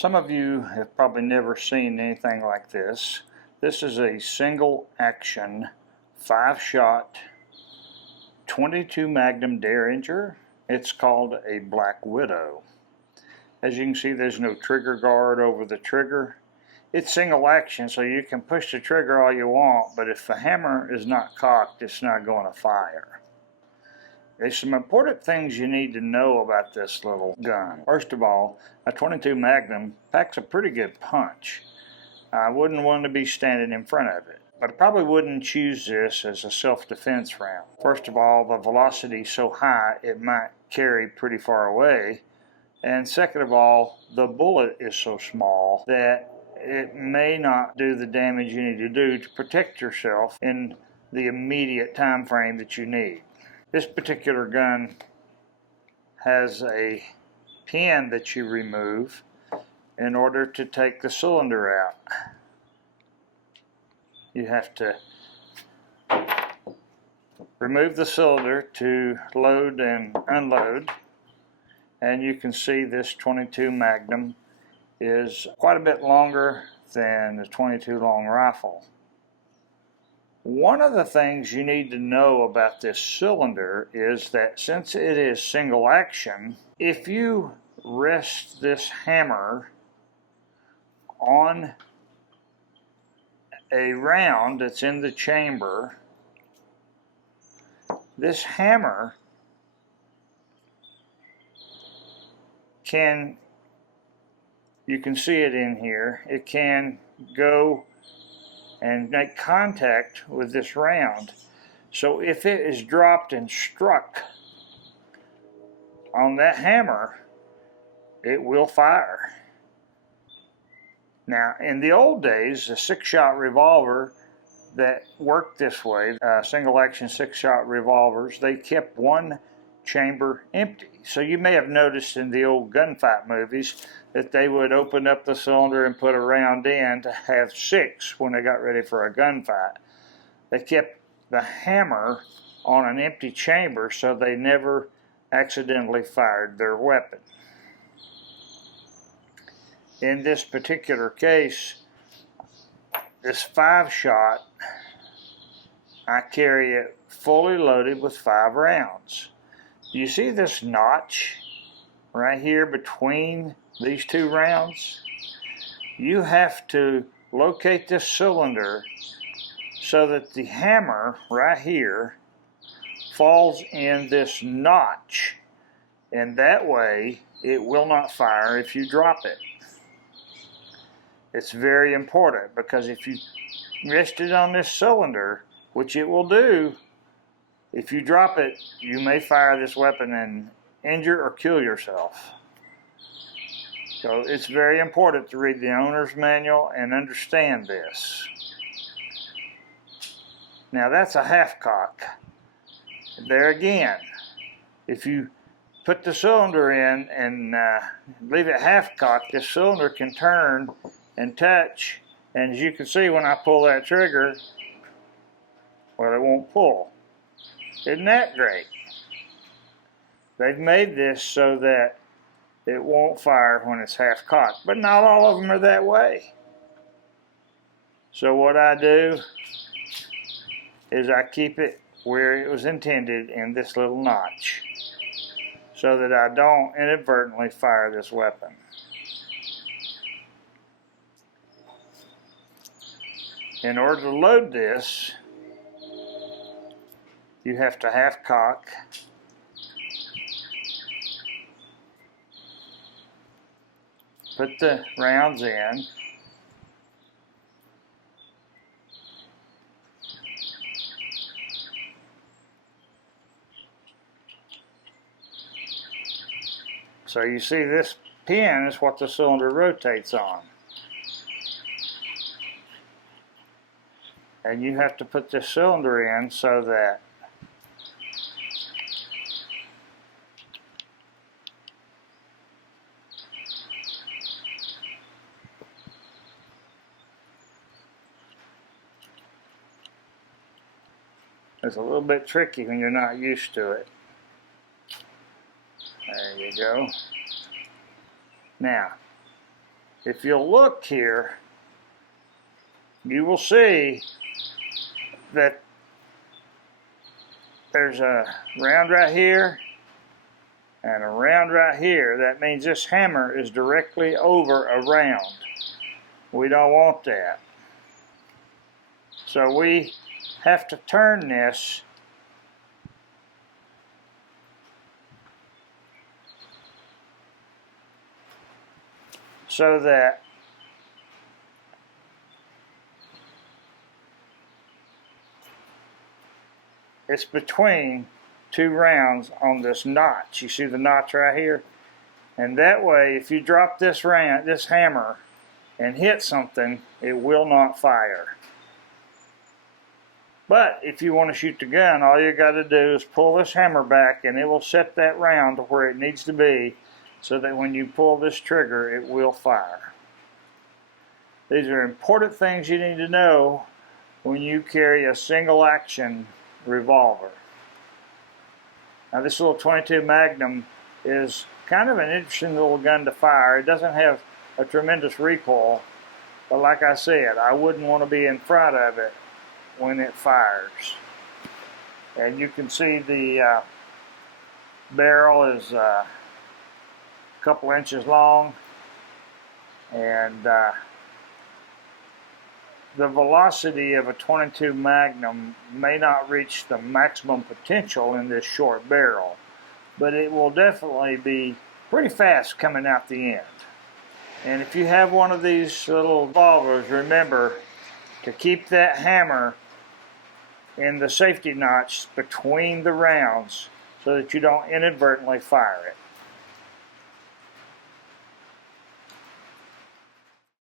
Some of you have probably never seen anything like this. This is a single action 5-shot 22 Magnum Derringer. It's called a Black Widow. As you can see, there's no trigger guard over the trigger. It's single action, so you can push the trigger all you want, but if the hammer is not cocked, it's not going to fire. There's some important things you need to know about this little gun. First of all, a 22 Magnum packs a pretty good punch. I wouldn't want to be standing in front of it, but I probably wouldn't choose this as a self-defense round. First of all, the velocity is so high it might carry pretty far away, and second of all, the bullet is so small that it may not do the damage you need to do to protect yourself in the immediate time frame that you need. This particular gun has a pin that you remove in order to take the cylinder out. You have to remove the cylinder to load and unload, and you can see this 22 Magnum is quite a bit longer than the 22 long rifle. One of the things you need to know about this cylinder is that since it is single action, if you rest this hammer on a round that's in the chamber, this hammer can, you can see it in here, it can go and make contact with this round. So if it is dropped and struck on that hammer, it will fire. Now, in the old days, the 6-shot revolver that worked this way, single action 6-shot revolvers, they kept one chamber empty. So you may have noticed in the old gunfight movies that they would open up the cylinder and put a round in to have 6 when they got ready for a gunfight. They kept the hammer on an empty chamber so they never accidentally fired their weapon. In this particular case, this 5-shot, I carry it fully loaded with 5 rounds. You see this notch right here between these 2 rounds? You have to locate this cylinder so that the hammer right here falls in this notch, and that way it will not fire if you drop it. It's very important, because if you rest it on this cylinder, which it will do, if you drop it, you may fire this weapon and injure or kill yourself. So it's very important to read the owner's manual and understand this. Now that's a half cock. There again, if you put the cylinder in and leave it half cocked, this cylinder can turn and touch, and as you can see when I pull that trigger, well, it won't pull. Isn't that great? They've made this so that it won't fire when it's half cocked, but not all of them are that way. So what I do is I keep it where it was intended in this little notch so that I don't inadvertently fire this weapon. In order to load this, you have to half cock, put the rounds in, so you see this pin is what the cylinder rotates on. And you have to put this cylinder in so that it's a little bit tricky when you're not used to it. There you go. Now, if you'll look here, you will see that there's a round right here and a round right here. That means this hammer is directly over a round. We don't want that. So we have to turn this so that it's between two rounds on this notch. You see the notch right here? And that way, if you drop this hammer and hit something, it will not fire. But if you want to shoot the gun, all you got to do is pull this hammer back and it will set that round to where it needs to be so that when you pull this trigger, it will fire. These are important things you need to know when you carry a single action revolver. Now this little 22 Magnum is kind of an interesting little gun to fire. It doesn't have a tremendous recoil, but like I said, I wouldn't want to be in front of it when it fires. And you can see the barrel is a couple inches long, and the velocity of a 22 Magnum may not reach the maximum potential in this short barrel, but it will definitely be pretty fast coming out the end. And if you have one of these little revolvers, remember to keep that hammer in the safety notch between the rounds so that you don't inadvertently fire it.